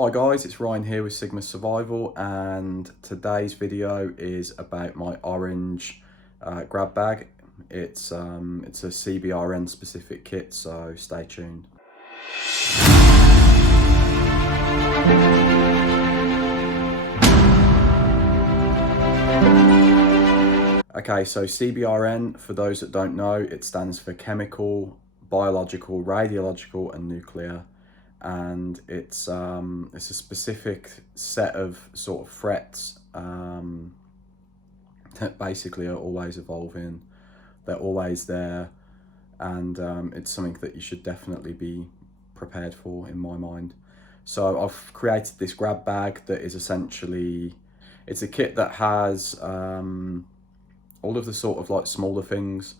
Hi guys, it's Ryan here with Sigma Survival, and today's video is about my orange grab bag. It's a CBRN specific kit, so stay tuned. Okay, so CBRN, for those that don't know, it stands for chemical, biological, radiological and nuclear. And it's a specific set of sort of threats that basically are always evolving. They're always there, and it's something that you should definitely be prepared for, in my mind. So I've created this grab bag that is essentially, it's a kit that has all of the sort of like smaller things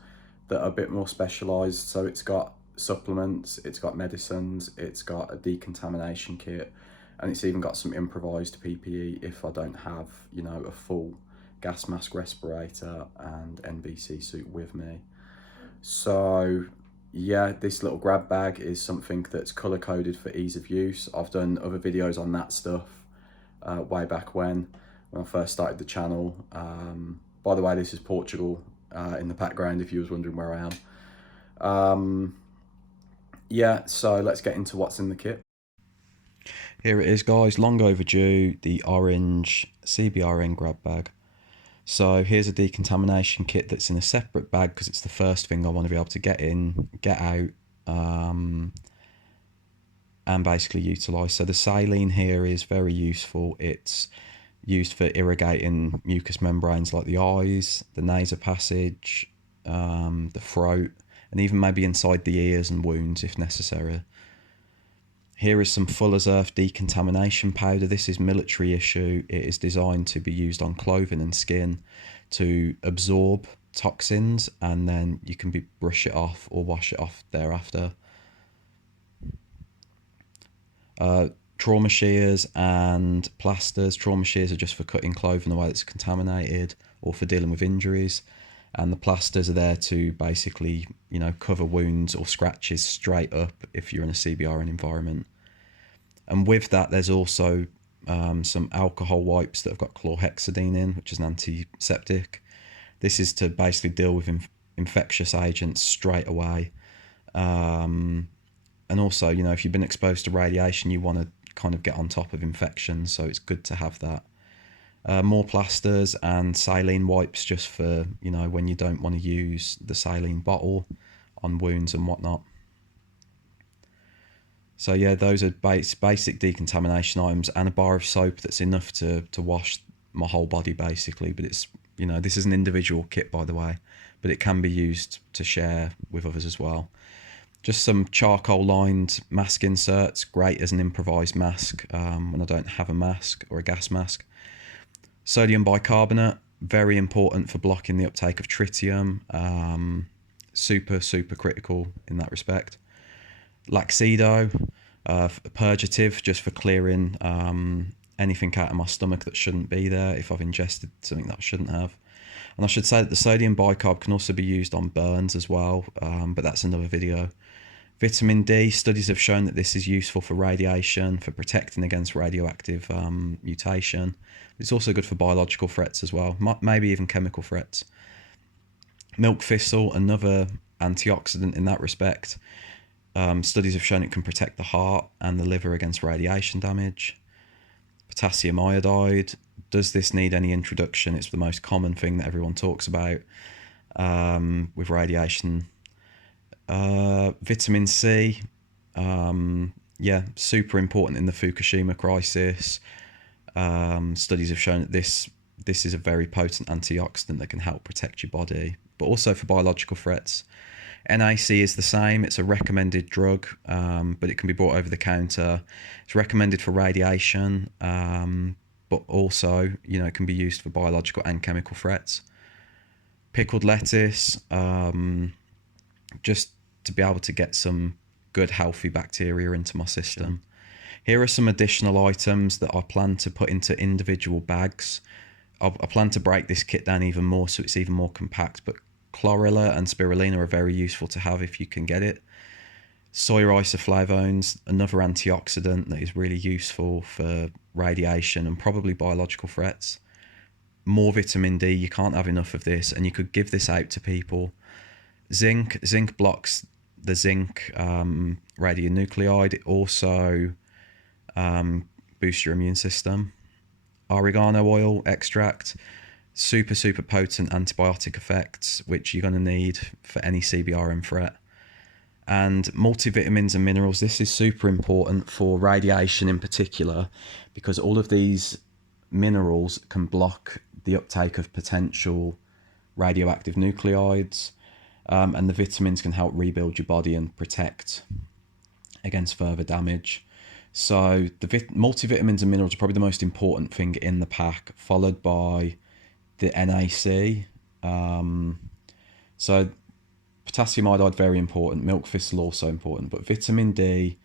that are a bit more specialized. So it's got supplements, it's got medicines, it's got a decontamination kit, and it's even got some improvised PPE if I don't have, you know, a full gas mask, respirator and NVC suit with me. So yeah, this little grab bag is something that's color coded for ease of use. I've done other videos on that stuff way back when I first started the channel. By the way, this is Portugal in the background if you was wondering where I am. Yeah, so let's get into what's in the kit. Here it is, guys, long overdue, the orange CBRN grab bag. So here's a decontamination kit that's in a separate bag because it's the first thing I want to be able to get in, get out, and basically utilise. So the saline here is very useful. It's used for irrigating mucous membranes like the eyes, the nasal passage, the throat, and even maybe inside the ears and wounds if necessary. Here is some Fuller's Earth decontamination powder. This is military issue. It is designed to be used on clothing and skin to absorb toxins, and then you can brush it off or wash it off thereafter. Trauma shears and plasters. Trauma shears are just for cutting clothing away that's contaminated or for dealing with injuries. And the plasters are there to basically, you know, cover wounds or scratches straight up if you're in a CBRN environment. And with that, there's also some alcohol wipes that have got chlorhexidine in, which is an antiseptic. This is to basically deal with infectious agents straight away. And also, you know, if you've been exposed to radiation, you want to kind of get on top of infections, so it's good to have that. More plasters and saline wipes just for, you know, when you don't want to use the saline bottle on wounds and whatnot. So yeah, those are basic decontamination items, and a bar of soap that's enough to wash my whole body basically. But it's, you know, this is an individual kit, by the way, but it can be used to share with others as well. Just some charcoal lined mask inserts, great as an improvised mask when I don't have a mask or a gas mask. Sodium bicarbonate, very important for blocking the uptake of tritium. Super critical in that respect. Laxido, purgative, just for clearing anything out of my stomach that shouldn't be there if I've ingested something that I shouldn't have. And I should say that the sodium bicarb can also be used on burns as well, but that's another video. Vitamin D, studies have shown that this is useful for radiation, for protecting against radioactive mutation. It's also good for biological threats as well, maybe even chemical threats. Milk thistle, another antioxidant in that respect. Studies have shown it can protect the heart and the liver against radiation damage. Potassium iodide, does this need any introduction? It's the most common thing that everyone talks about with radiation. Vitamin C, yeah, super important in the Fukushima crisis. Studies have shown that this is a very potent antioxidant that can help protect your body, but also for biological threats. NAC is the same. It's a recommended drug, but it can be bought over the counter. It's recommended for radiation, but also, you know, it can be used for biological and chemical threats. Pickled lettuce, just to be able to get some good healthy bacteria into my system. Here are some additional items that I plan to put into individual bags. I plan to break this kit down even more so it's even more compact, but chlorella and spirulina are very useful to have if you can get it. Soy isoflavones, another antioxidant that is really useful for radiation and probably biological threats. More vitamin D, you can't have enough of this, and you could give this out to people. Zinc blocks the zinc radionuclide. It also boosts your immune system. Oregano oil extract, super potent antibiotic effects, which you're going to need for any CBRN threat. And multivitamins and minerals, this is super important for radiation in particular, because all of these minerals can block the uptake of potential radioactive nuclides, and the vitamins can help rebuild your body and protect against further damage. So the multivitamins and minerals are probably the most important thing in the pack, followed by the NAC. So potassium iodide, very important. Milk thistle, also important. But vitamin D,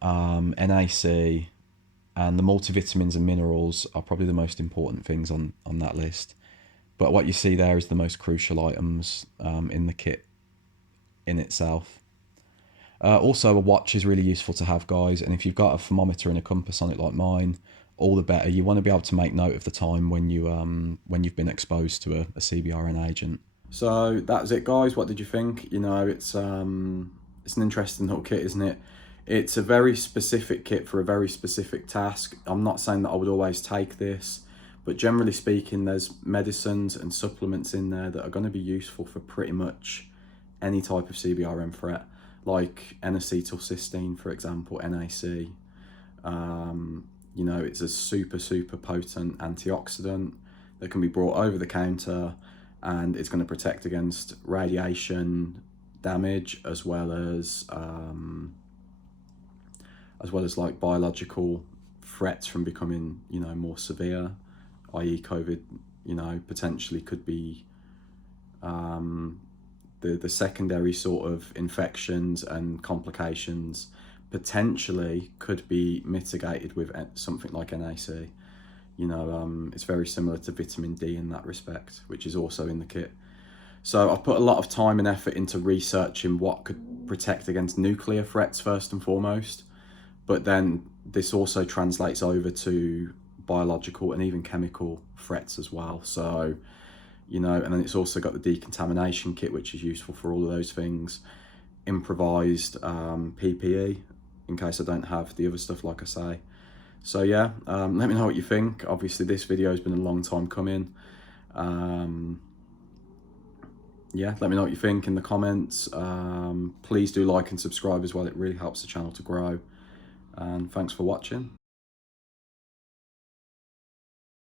NAC, and the multivitamins and minerals are probably the most important things on that list. But what you see there is the most crucial items in the kit in itself. Also, a watch is really useful to have, guys. And if you've got a thermometer and a compass on it like mine, all the better. You want to be able to make note of the time when you've been exposed to a CBRN agent. So that was it, guys. What did you think? You know, it's an interesting little kit, isn't it? It's a very specific kit for a very specific task. I'm not saying that I would always take this, but generally speaking, there's medicines and supplements in there that are going to be useful for pretty much any type of CBRN threat, like N-acetylcysteine, for example, NAC. You know, it's a super potent antioxidant that can be brought over the counter, and it's going to protect against radiation damage as well as like biological threats from becoming, you know, more severe, i.e. COVID, you know, potentially could be the secondary sort of infections and complications potentially could be mitigated with something like NAC. You know, it's very similar to vitamin D in that respect, which is also in the kit. So I've put a lot of time and effort into researching what could protect against nuclear threats first and foremost, but then this also translates over to biological and even chemical threats as well. So, you know, and then it's also got the decontamination kit, which is useful for all of those things. Improvised PPE in case I don't have the other stuff, like I say. So yeah, let me know what you think. Obviously this video has been a long time coming. Yeah, let me know what you think in the comments. Please do like and subscribe as well. It really helps the channel to grow. And thanks for watching.